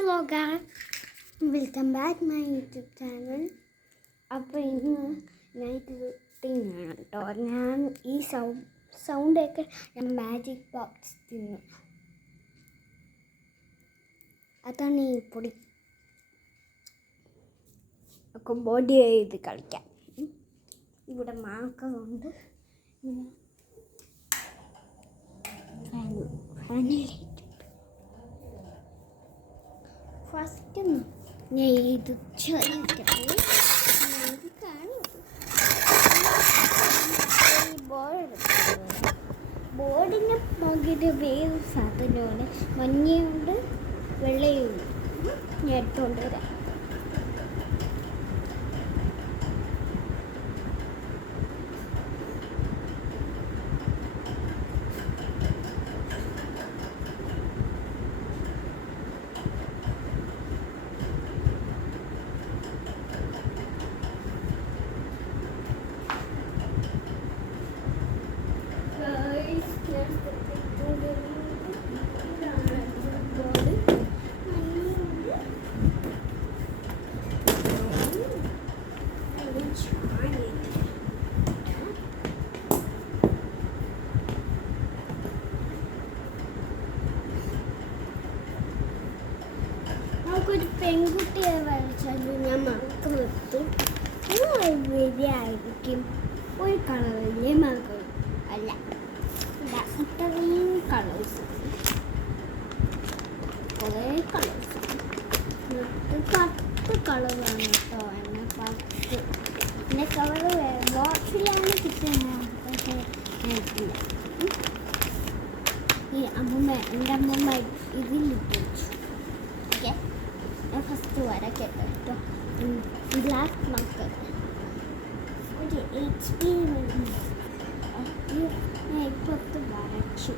Hello guys, welcome back my YouTube channel. അപ്പോൾ ഇന്ന് night റുട്ടീനാണ് കേട്ടോ. ഞാൻ ഈ സൗണ്ടൊക്കെ ഞാൻ മാജിക് ബോക്സ് തിന്നു. അതാണ് ഈ പൊടി ഒക്കെ ബോഡി ചെയ്ത് കളിക്കാം. ഇവിടെ മാർക്കറുണ്ട്. ഫാനിലേക്ക് ഫസ്റ്റ് ഞാൻ ഇത് ബോർഡിൻ്റെ മുകളിൽ വേറെ സാധനമാണ്, മഞ്ഞയുണ്ട് വെള്ളയുണ്ട്. ഞാൻ എടുത്തുകൊണ്ട് വരാം. നമുക്കൊരു പെൺകുട്ടിയെ വരച്ചാലും ഞാൻ മാർക്ക് നിർത്തും. വരികയായിരിക്കും ഒരു കളറിലെ മാർക്ക് അല്ല, ഇത്രയും കളേഴ്സ്, കുറേ കളേഴ്സ്. 10 കളറാണ് കേട്ടോ. എന്നെ 10 എൻ്റെ കളർ ബോക്സിലാണ് കിട്ടുന്നത്. പക്ഷേ എനിക്കില്ല. ഈ എൻ്റെ അമ്മൂമ്മ ഇതിലിട്ട് വെച്ചു. ഓക്കെ, ഞാൻ ഫസ്റ്റ് വരയ്ക്കട്ടെ കേട്ടോ. ബ്ലാക്ക് മാർക്കർ ഒരു HP ഞാൻ ഇപ്പുറത്ത് വരച്ചു.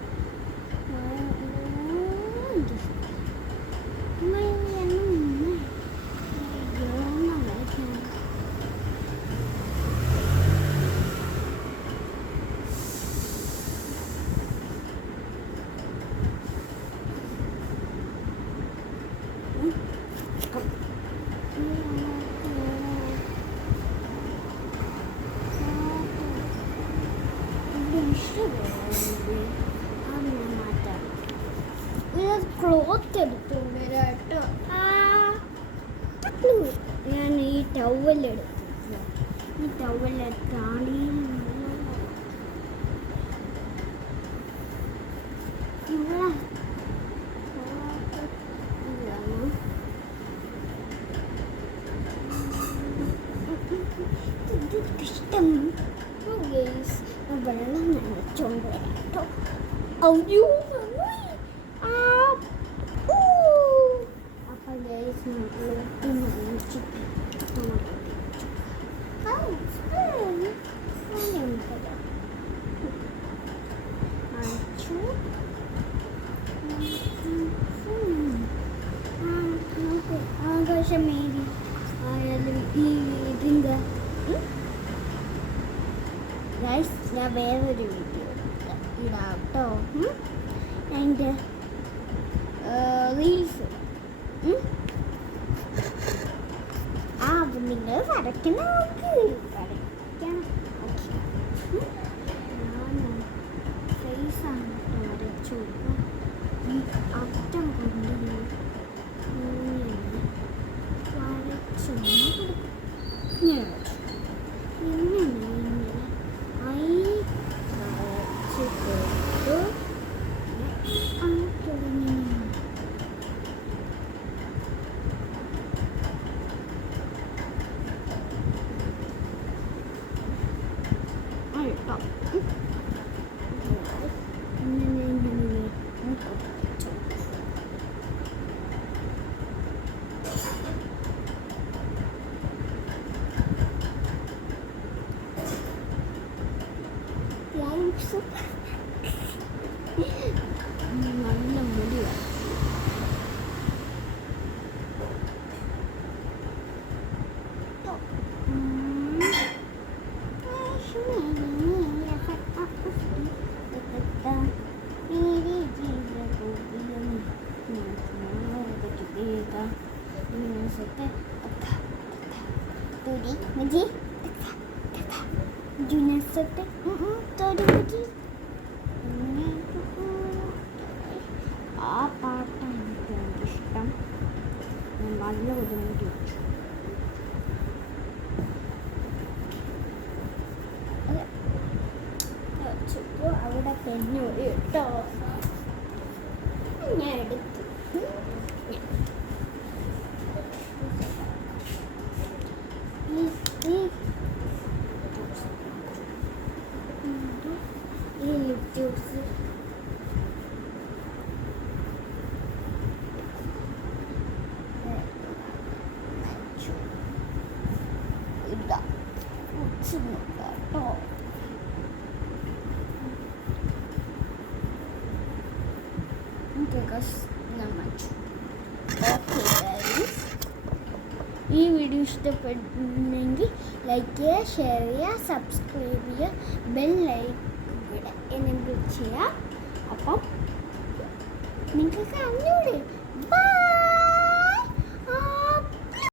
ക്ലോത്ത് എടുത്തോണ്ട് വരാട്ടോ. ഞാൻ ഈ ടവലെടുത്തു. ഈ ടവലെടുത്താണ് ഇഷ്ടം. വെള്ളം നനച്ചോണ്ട് വരാട്ടോ. അയ്യോ അപ്പം ആകാശമേരി ആയാലും ഈ ഇതിൻ്റെ ഗൈസ്, ഞാൻ വേറൊരു വീഡിയോ ഇടാം കേട്ടോ. എൻ്റെ റീൽസ് നിങ്ങൾ വരയ്ക്കുന്ന വരയ്ക്കണം. ഓക്കെ, ഞാൻ ഫേസാണ് വരച്ചു. ഈ അറ്റം കൊണ്ട് വരച്ചു ഇങ്ങനെ ജ്യൂസൊക്കെ തൊടി മജി ജ്യൂസൊക്കെ തൊടി മജി ആ പാട്ടാണ് എനിക്ക് ഇഷ്ടം. ഞാൻ നല്ല ബുദ്ധിമുട്ടി വെച്ചു. വെച്ചപ്പോൾ അവിടെ പെണ്ണോടി കേട്ടോ. ഞാൻ എടുത്തു. ഈ ലിപ് ജ്യൂസ് ഇതാ കേട്ടോ. ഈ വീഡിയോ ഇഷ്ടപ്പെടുന്നെങ്കിൽ ലൈക്ക് ചെയ്യുക, ഷെയർ ചെയ്യുക, സബ്സ്ക്രൈബ് ചെയ്യുക, ബെൽ ലൈക്ക് എനേബിൾ ചെയ്യുക. അപ്പം നിങ്ങൾക്ക് അറിഞ്ഞൂടെ. ബൈ.